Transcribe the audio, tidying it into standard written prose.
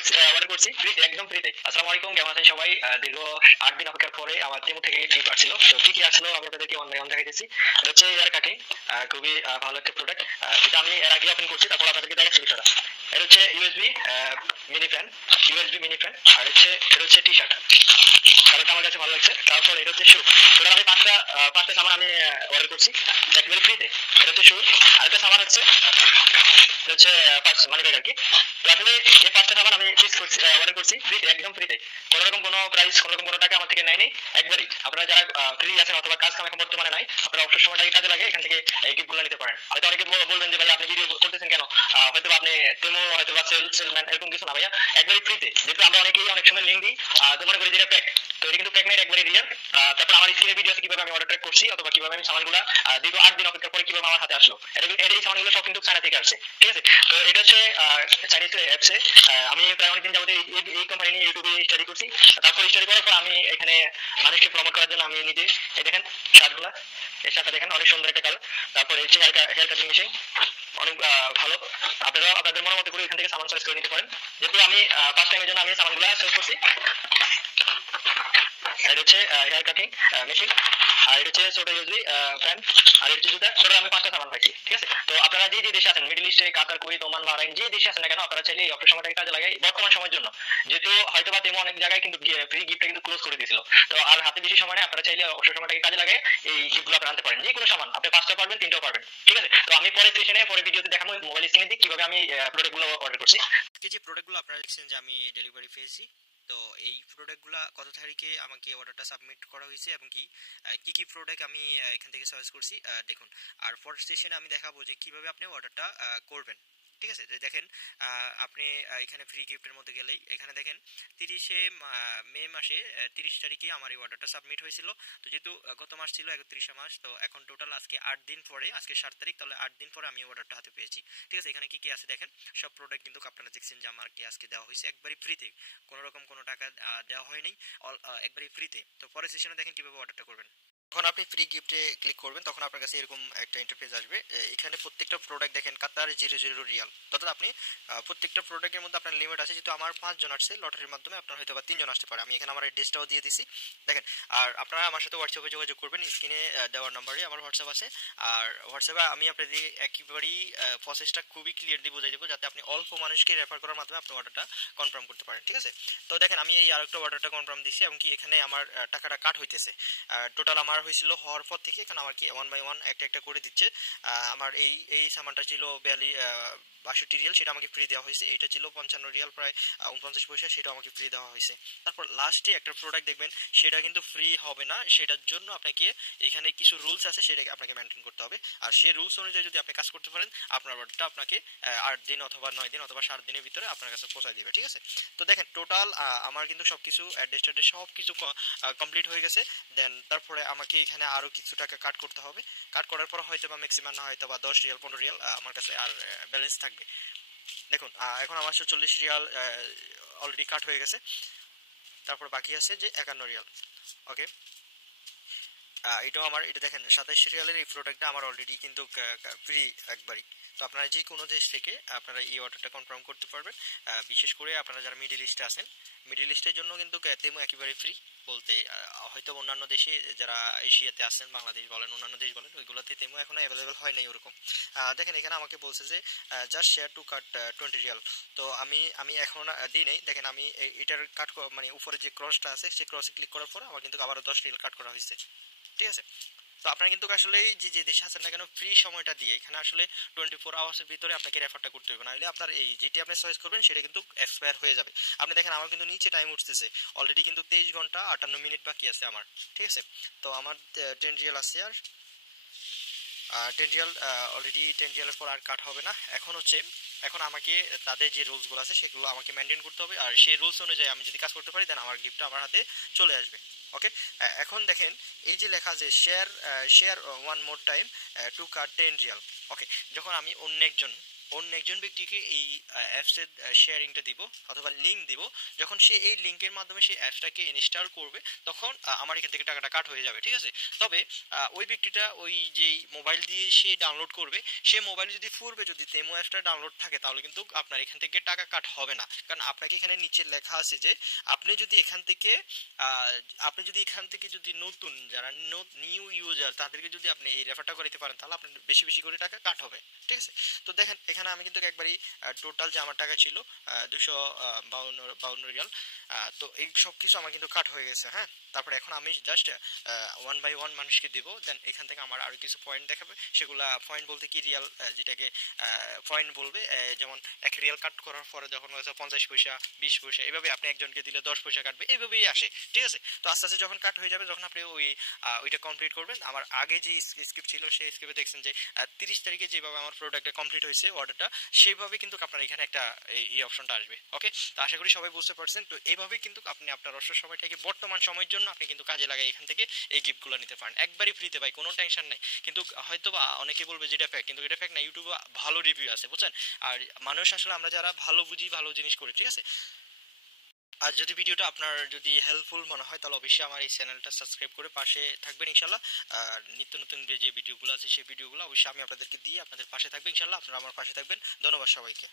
Order করছি ফ্রিতে, একদম ফ্রিতে। আসসালামু আলাইকুম, কেমন আছেন সবাই? দীর্ঘ 8 দিন অপেক্ষার পরে আমার তেমু থেকে গিফট আসছিল। তো কি কি আসলো আমি আপনাদেরকে ওয়ান বাই ওয়ান দেখাইতেছি। এটা হচ্ছে এয়ার কাটিং, খুবই ভালো একটা প্রোডাক্ট, যেটা আমি এর আগে ওপেন করছি, তারপর আপনাদেরকে দেখাচ্ছি বিষয়টা। এটা হচ্ছে USB mini fan, USB mini fan. আর এটা হচ্ছে টি শার্ট, কালারটা আমার কাছে ভালো লাগছে। তারপর এটা হচ্ছে শু। টোটাল আমি পাঁচটা সামান আমি অর্ডার করছি একেবারে ফ্রিতে। এটা হচ্ছে শু। আরেকটা সামান হচ্ছে এটা হচ্ছে পার্স মানি ব্যাগ আর কি। তো আসলে এই পাঁচটা সামান আমি অর্ডার করছি ফ্রিতে, একদম ফ্রিতে। কোনো রকম কোনো প্রাইস, কোনো রকম কোনো টাকা আমার থেকে নেয়নি, একবারই। আপনারা যারা ফ্রি আছেন অথবা কাজ কাম এখন বর্তমানে নাই, আপনারা অবসর সময়টাকে কাজে লাগে এখান থেকে এই গিফটগুলো নিতে পারেন। হয়তো অনেকে বলবেন যে ভাই আপনি ভিডিও করতেছেন কেন, হয়তো আপনি তেমন হয়তো বা সেলসম্যান এরকম কিছু না ভাইয়া, একবারই ফ্রিতে। যেহেতু আমরা অনেকেই অনেক সময় লিঙ্ক দিই, তো মনে করি যেটা প্যাক, তো এটা কিন্তু প্যাক নাই, একবারই রিয়েল। তারপর আমার স্ক্রিনে ভিডিও আছে কিভাবে আমি অর্ডার ট্র্যাক করছি, অথবা কিভাবে আমি সামানগুলো দীর্ঘ 8 দিন অপেক্ষা করে কিভাবে আমার হাতে আসলো। এই সামানগুলো সব কিন্তু চায়না থেকে আসছে, ঠিক আছে। তো এটা হচ্ছে চাইনিজ অ্যাপসে। আমি প্রায় অনেকদিন যাবত এই কোম্পানি নিয়ে ইউটিউবে স্টাডি করছি। তারপর স্টাডি করার পর আমি এখানে মানুষকে প্রমোট করার জন্য আমি নিজে এই দেখেন শার্টগুলা, এই শার্টটা দেখেন অনেক সুন্দর একটা কালার। তারপর এই হেয়ার কাটিং মেশিন অনেক ভালো। আপনারা আপনাদের মনের মতো করে এখান থেকে সামান চয়েস করে নিতে পারেন। যেহেতু আমি ফার্স্ট টাইমের জন্য আমি সামানগুলো চয়েস করছি। এটা হচ্ছে হেয়ার কাটিং মেশিন, আর এটা হচ্ছে ছোট ইউজলি ফ্যান, আর এটা হচ্ছে জুতা। ছোট আমি পাঁচটা সামান পাইছি, ঠিক আছে। তো আপনারা যে যে দেশে আছেন, মিডল ইস্টে, কাতার, কুয়েত, ওমান, বাহরাইন, যে দেশে আছেন না কেন, আপনারা চাইলে এই অফার সময়টাকে কাজে লাগাই বর্তমান সময়ের জন্য। যেহেতু হয়তো বা তেমন অনেক জায়গায় কিন্তু ফ্রি গিফটটা কিন্তু ক্লোজ করে দিয়েছিল। তো আর হাতে বেশি সময় নেই, আপনারা চাইলে অবসর সময়টাকে কাজে লাগাই এই গিফটগুলো আপনারা আনতে পারেন। যে কোনো সামান আপনি পাঁচটা পারবেন, তিনটাও পারবেন, ঠিক আছে। তো আমি পরে সেশনে, পরে ভিডিওতে দেখাবো মোবাইল স্ক্রিনে দিয়ে কিভাবে আমি প্রোডাক্টগুলো অর্ডার করছি। যে প্রোডাক্টগুলো আপনারা দেখছেন যে আমি ডেলিভারি পেয়েছি, তো এই প্রোডাক্টগুলো কত তারিখে আমাকে অর্ডারটা সাবমিট করা হয়েছে এবং কি কি কি প্রোডাক্ট আমি এখান থেকে চয়েস করছি দেখুন। আর পরের স্টেশনে আমি দেখাবো যে কিভাবে আপনি অর্ডারটা করবেন, ঠিক আছে। দেখেন আপনি এখানে ফ্রি গিফটের মধ্যে গেলেই এখানে দেখেন 30 মে মাসে 30 তারিখে আমার এই অর্ডারটা সাবমিট হয়েছিল। তো যেহেতু গত মাস ছিল 31 মাস, তো এখন টোটাল আজকে 8 দিন পরে, আজকে 7 তারিখ, তাহলে 8 দিন পরে আমি অর্ডারটা হাতে পেয়েছি, ঠিক আছে। এখানে কি কি আছে দেখেন, সব প্রোডাক্ট কিন্তু আপনারা দেখছেন যে আমাকে আজকে দেওয়া হয়েছে একবারই ফ্রিতে, কোনো রকম কোনো টাকা দেওয়া হয়নি, একবারই ফ্রিতে। তো পরের সেশনে দেখেন কিভাবে অর্ডারটা করবেন। যখন আপনি ফ্রি গিফটে ক্লিক করবেন তখন আপনার কাছে এরকম একটা ইন্টারফেস আসবে। এখানে প্রত্যেকটা প্রোডাক্ট দেখেন কাতার 00 রিয়াল, অর্থাৎ আপনি প্রত্যেকটা প্রোডাক্টের মধ্যে আপনার লিমিট আছে। যেহেতু আমার 5 জন আসছে লটারির মাধ্যমে, আপনার হয়তো বা 3 জন আসতে পারে। আমি এখানে আমার অ্যাড্রেসটাও দিয়ে দিছি দেখেন। আর আপনারা আমার সাথে হোয়াটসঅ্যাপে যোগাযোগ করবেন, স্ক্রিনে দেওয়ার নাম্বারে আমার হোয়াটসঅ্যাপ আছে। আর হোয়াটসঅ্যাপে আমি আপনাদের একেবারেই প্রসেসটা খুবই ক্লিয়ারলি বোঝাই দেবো, যাতে আপনি অল্প মানুষকে রেফার করার মাধ্যমে আপনি অর্ডারটা কনফার্ম করতে পারেন, ঠিক আছে। তো দেখেন আমি এই আরেকটা অর্ডারটা কনফার্ম দিছি এবং কি এখানে আমার টাকাটা কাট হইতেছে। টোটাল আমার হয়েছিল হওয়ার পর থেকে এখানে আমার কি ওয়ান বাই ওয়ান একটা একটা করে দিচ্ছে। আমার এই সামানটা ছিল 62 রিয়াল, সেটা আমাকে ফ্রি দেওয়া হয়েছে। এটা ছিল 55 রিয়াল, প্রায় 49 পয়সা, সেটা আমাকে ফ্রি দেওয়া হয়েছে। তারপর লাস্টে একটা প্রোডাক্ট দেখবেন, সেটা কিন্তু ফ্রি হবে না, সেটার জন্য আপনাকে এখানে কিছু রুলস আছে, সেটাকে আপনাকে মেনটেন করতে হবে। আর সেই রুলস অনুযায়ী যদি আপনি কাজ করতে পারেন, আপনার অর্ডারটা আপনাকে 8 দিন অথবা 9 দিন অথবা 7 দিনের ভিতরে আপনার কাছে পৌঁছায় দিবে, ঠিক আছে। তো দেখেন টোটাল আমার কিন্তু সবকিছু অ্যাড্রেস ট্যাড্রেস সব কিছু কমপ্লিট হয়ে গেছে। দেন তারপরে আমাকে এখানে আরও কিছু টাকা কাট করতে হবে। কাট করার পর হয়তো বা ম্যাক্সিমাম না হয়তো বা 10 রিয়াল 15 রিয়াল আমার কাছে আর ব্যালেন্স থাকবে। দেখুন এখন আমার 40 রিয়াল অলরেডি কাট হয়ে গেছে। তারপর বাকি আছে যে 51 রিয়াল। ওকে, এটাও আমার, এটা দেখেন 27 রিয়ালের এই প্রোডাক্টটা আমার অলরেডি কিন্তু ফ্রি একবারই। তো আপনারা যে কোনো দেশ থেকে আপনারা এই অর্ডারটা কনফার্ম করতে পারবেন। বিশেষ করে আপনারা যারা মিডিল ইস্টে আছেন, মিডিল ইস্টের জন্য কিন্তু তেমু একেবারে ফ্রি বলতে, হয়তো অন্যান্য দেশে যারা এশিয়াতে আছেন, বাংলাদেশ বলেন অন্যান্য দেশ বলেন, ওইগুলোতে তেমু এখনো অ্যাভেলেবেল হয় নাই ওরকম। দেখেন এখানে আমাকে বলছে যে জাস্ট শেয়ার টু কাট 20 রিয়াল। তো আমি এখন দিই নেই। দেখেন আমি এটার কাট মানে উপরে যে ক্রসটা আছে সেই ক্রসে ক্লিক করার পর আমার কিন্তু আবারও 10 রিয়াল কাট করা হয়েছে, ঠিক আছে। তো আপনারা কিন্তু আসলে যে দেশে আছেন না কেন, ফ্রি সময়টা দিয়ে এখানে আসলে 24 আওয়ার্সের ভিতরে আপনাকে রেফারটা করতে হবে, নাহলে আপনার এই যেটি আপনি চয়েস করবেন সেটা কিন্তু এক্সপায়ার হয়ে যাবে। আপনি দেখেন আমার কিন্তু নিচে টাইম উঠতেছে অলরেডি, কিন্তু 23 ঘন্টা 58 মিনিট বাকি আছে আমার, ঠিক আছে। তো আমার 10 রিয়াল আছে, আর 10 রিয়াল অলরেডি 10 রিয়ালের পর আর কাট হবে না। এখন আমাকে তাদের যে রুলসগুলো আছে সেগুলো আমাকে মেনটেন করতে হবে, আর সেই রুলস অনুযায়ী আমি যদি কাজ করতে পারি দেন আমার গিফটটা আমার হাতে চলে আসবে। ওকে, এখন দেখেন এই যে লেখা যে share one more time to cut 10 রিয়াল। ওকে, যখন আমি অন্য একজন অন্য একজন ব্যক্তিকে এই অ্যাপসের শেয়ারিংটা দিব অথবা লিঙ্ক দিব। যখন সে এই লিঙ্কের মাধ্যমে সেই অ্যাপসটাকে ইনস্টল করবে তখন আমার এখান থেকে টাকাটা কাট হয়ে যাবে, ঠিক আছে। তবে ওই ব্যক্তিটা ওই যেই মোবাইল দিয়ে সে ডাউনলোড করবে, সে মোবাইলে যদি পূর্বে যদি তেমো অ্যাপসটা ডাউনলোড থাকে তাহলে কিন্তু আপনার এখান থেকে টাকা কাট হবে না। কারণ আপনাকে এখানে নিচে লেখা আছে যে আপনি যদি এখান থেকে যদি নতুন যারা নিউ ইউজার তাদেরকে যদি আপনি এই রেফারটা করাতে পারেন তাহলে আপনার বেশি বেশি করে টাকা কাট হবে, ঠিক আছে। তো দেখেন এখানে আমি কিন্তু একবারই টোটাল যে আমার টাকা ছিল 252 রিয়াল, তো এই সব কিছু আমার কিন্তু কাট হয়ে গেছে। হ্যাঁ, তারপরে এখন আমি জাস্ট 1 বাই 1 মানুষকে দিব, দেন এখান থেকে আমার আরো কিছু পয়েন্ট দেখাবে, সেগুলা পয়েন্ট বলতে কি রিয়াল, যেটাকে পয়েন্ট বলবে, যেমন 1 রিয়াল কাট করার পরে যখন হয়তো 50 পয়সা 20 পয়সা এভাবে আপনি একজনকে দিলে 10 পয়সা কাটবে, এইভাবেই আসে, ঠিক আছে। তো আস্তে আস্তে যখন কাট হয়ে যাবে, যখন আপনি ওইটা কমপ্লিট করবেন, আমার আগে যে স্ক্রিপ্ট ছিল সেই স্ক্রিপ্টে দেখছেন যে 30 তারিখে যেভাবে আমার প্রোডাক্টটা কমপ্লিট হয়েছে অর্ডারটা, সেইভাবে কিন্তু আপনার এখানে একটা এই অপশনটা আসবে। ওকে, তো আশা করি সবাই বুঝতে পারছেন। তো এইভাবে কিন্তু আপনি আপনার অবসর সময়টাকে বর্তমান সময়ের জন্য আপনি কিন্তু কাজে লাগাই এখান থেকে এই গিফটগুলো নিতে পারেন একবারই ফ্রিতে ভাই, কোনো টেনশন নাই। কিন্তু হয়তো বা অনেকে বলবে যেটা ফেক, কিন্তু এটা ফেক না, ইউটিউবে ভালো রিভিউ আছে বুঝছেন। আর মানুষ আসলে আমরা যারা ভালো বুঝি ভালো জিনিস করি, ঠিক আছে। আর যদি ভিডিওটা আপনার যদি হেল্পফুল মনে হয় তাহলে অবশ্যই আমার এই চ্যানেলটা সাবস্ক্রাইব করে পাশে থাকবেন ইনশাল্লাহ। আর নিত্য নতুন যে ভিডিওগুলো আছে সেই ভিডিওগুলো অবশ্যই আমি আপনাদেরকে দিয়ে আপনাদের পাশে থাকবেন ইনশাল্লাহ, আপনারা আমার পাশে থাকবেন। ধন্যবাদ সবাইকে।